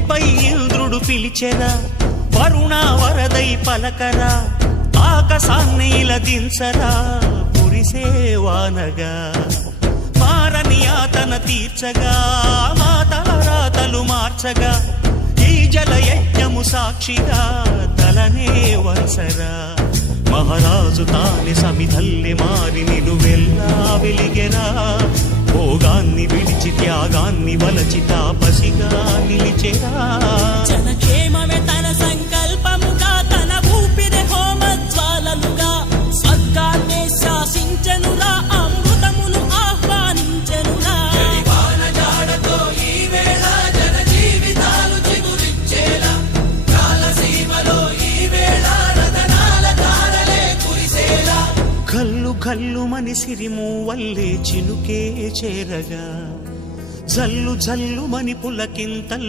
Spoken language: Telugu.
భూమిపై ఇంద్రుడు పిలిచెరా, వరుణ వరదై పలకరా, ఆకాశాన్ని ఇలా దించరా కురిసేవానగా. మారని ఆతన తీర్చగా, మాతల రాతలు మార్చగా, ఈ జలయజ్ఞము సాక్షిగా తలనే వంచరా. మహారాజు తాని సమిధల్లి మారి నిలువెల్లా వెలిగెరా, భోగాన్ని విడిచి త్యాగాన్ని వలచి తాపసిగా నిలిచెరా. జనక్షేమమే తన సంకల్పముగా, తన ఊపిరి హోమజ్వాలలుగా, స్వర్గాన్నే శాసించెనురా, అమృతమును ఆహ్వానించెనురా. కల్లు కల్లు మని సిరిము వల్లే చినుకే చేరగా, జల్లు జల్లు మని పులకింతల్